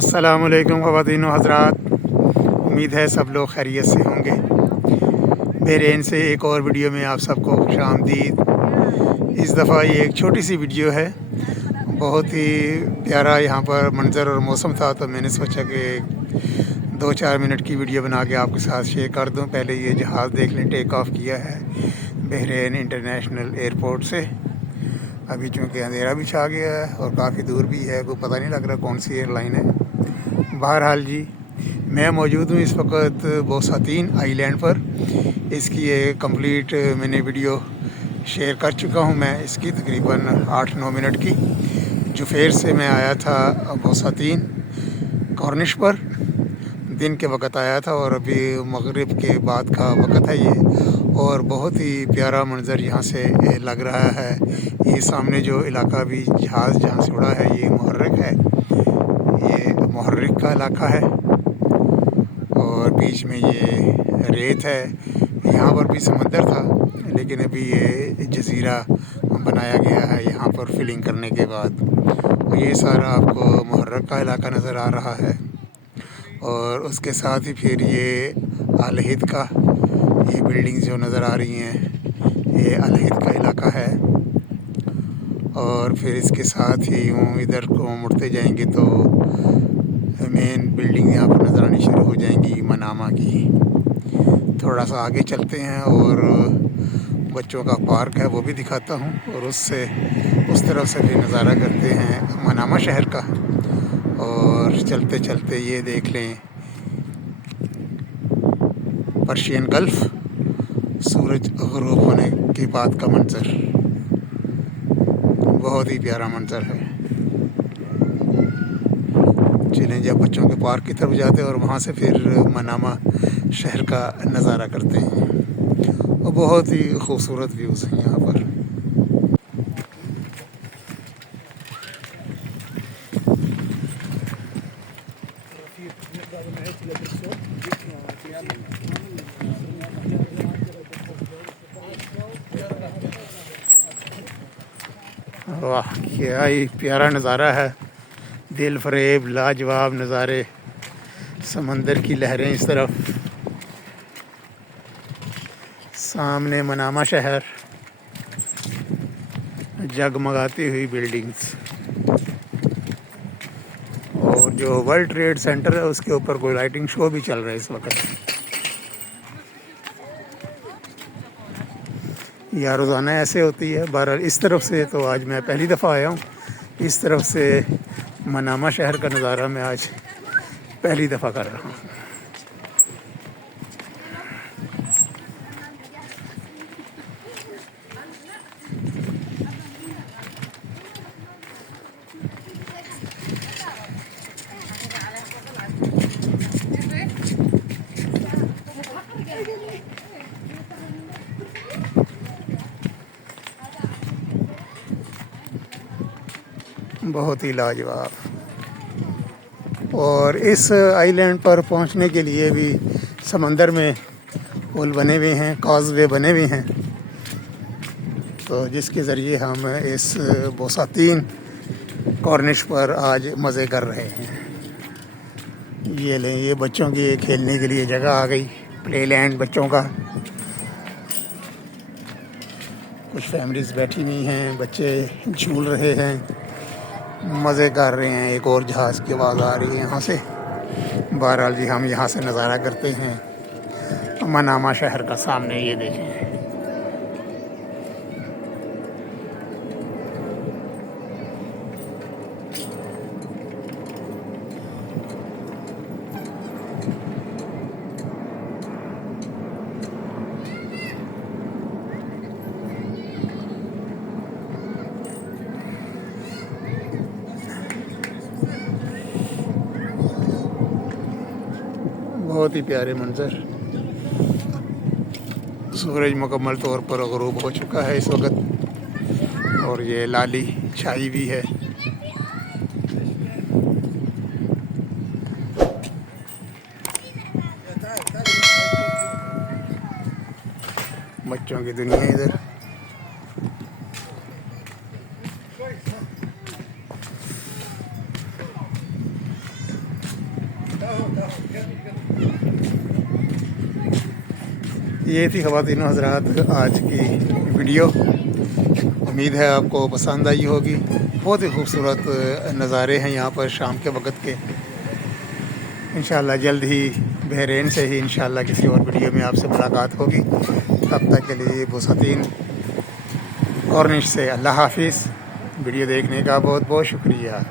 अस्सलामुअलैकुम ख़वातीन व हज़रात, उम्मीद है सब लोग खैरियत से होंगे। बहरीन से एक और वीडियो में आप सबको खुशामदीद। इस दफ़ा ये एक छोटी सी वीडियो है। बहुत ही प्यारा यहाँ पर मंज़र और मौसम था, तो मैंने सोचा कि 2-4 मिनट की वीडियो बना के आपके साथ शेयर कर दूँ। पहले ये जहाज़ देख लें, टेक ऑफ़ किया है बहरीन इंटरनेशनल एयरपोर्ट से। अभी चूँकि अंधेरा भी छा गया है और काफ़ी दूर भी है, कोई पता नहीं लग रहा कौन सी एयरलाइन है। बहरहाल जी, मैं मौजूद हूँ इस वक्त बोसातीन आइलैंड पर। इसकी एक कंप्लीट मैंने वीडियो शेयर कर चुका हूँ मैं, इसकी तकरीबन 8-9 मिनट की। जुफेर से मैं आया था बोसातीन कॉर्निश पर, दिन के वक्त आया था और अभी मगरिब के बाद का वक्त है ये। और बहुत ही प्यारा मंज़र यहाँ से लग रहा है। ये सामने जो इलाका भी जहाज़ जहाँ से उड़ा है, ये मुहर्रिक है, ये मुहर्रिक का इलाका है और बीच में ये रेत है। यहाँ पर भी समंदर था, लेकिन अभी ये जज़ीरा बनाया गया है यहाँ पर फिलिंग करने के बाद। और ये सारा आपको मुहर्रिक का इलाका नज़र आ रहा है और उसके साथ ही फिर ये अल हिद का, ये बिल्डिंग्स जो नज़र आ रही हैं, ये अल हिद का इलाका है। और फिर इसके साथ ही यूँ इधर को मुड़ते जाएंगे तो मेन बिल्डिंग यहाँ पर नज़र आनी शुरू हो जाएंगी मनामा की। थोड़ा सा आगे चलते हैं और बच्चों का पार्क है, वो भी दिखाता हूँ, और उससे उस तरफ से भी नज़ारा करते हैं मनामा शहर का। और चलते चलते ये देख लें पर्शियन गल्फ़, सूरज ग़ुरूब होने के बाद का मंज़र, बहुत ही प्यारा मंज़र है। चलें, जब बच्चों के पार्क की तरफ जाते हैं और वहाँ से फिर मनामा शहर का नज़ारा करते हैं। और बहुत ही खूबसूरत व्यूज़ हैं यहाँ पर। वाह, क्या ही प्यारा नज़ारा है, दिल फरेब लाजवाब नज़ारे। समंदर की लहरें इस तरफ, सामने मनामा शहर, जगमगाती हुई बिल्डिंग्स, और जो वर्ल्ड ट्रेड सेंटर है उसके ऊपर कोई लाइटिंग शो भी चल रहा है इस वक्त। या रोज़ाना ऐसे होती है। बहरहाल इस तरफ से तो आज मैं पहली दफ़ा आया हूँ, इस तरफ से मनामा शहर का नज़ारा मैं आज पहली दफ़ा कर रहा हूँ। बहुत ही लाजवाब। और इस आइलैंड पर पहुंचने के लिए भी समंदर में पुल बने हुए हैं, कॉज़वे बने हुए हैं, तो जिसके ज़रिए हम इस बोसातीन कॉर्निश पर आज मज़े कर रहे हैं। ये लें, ये बच्चों की खेलने के लिए जगह आ गई, प्ले लैंड बच्चों का। कुछ फैमिलीज़ बैठी हुई हैं, बच्चे झूल रहे हैं, मज़े कर रहे हैं। एक और जहाज़ की आवाज़ आ रही है यहाँ से। बहरहाल जी, हम यहाँ से नज़ारा करते हैं मनामा शहर का। सामने ये देखें, बहुत ही प्यारे मंज़र। सूरज मुकम्मल तौर पर ग़ुरूब हो चुका है इस वक्त और ये लाली छाई भी है। बच्चों की दुनिया इधर। ये थी ख़वातीन हज़रात आज की वीडियो। उम्मीद है आपको पसंद आई होगी। बहुत ही खूबसूरत नज़ारे हैं यहाँ पर शाम के वक़्त के। इंशाल्लाह जल्द ही बहरीन से ही इंशाल्लाह किसी और वीडियो में आपसे मुलाकात होगी। तब तक के लिए बुसतीन कॉर्निश से अल्लाह हाफिज़। वीडियो देखने का बहुत बहुत शुक्रिया।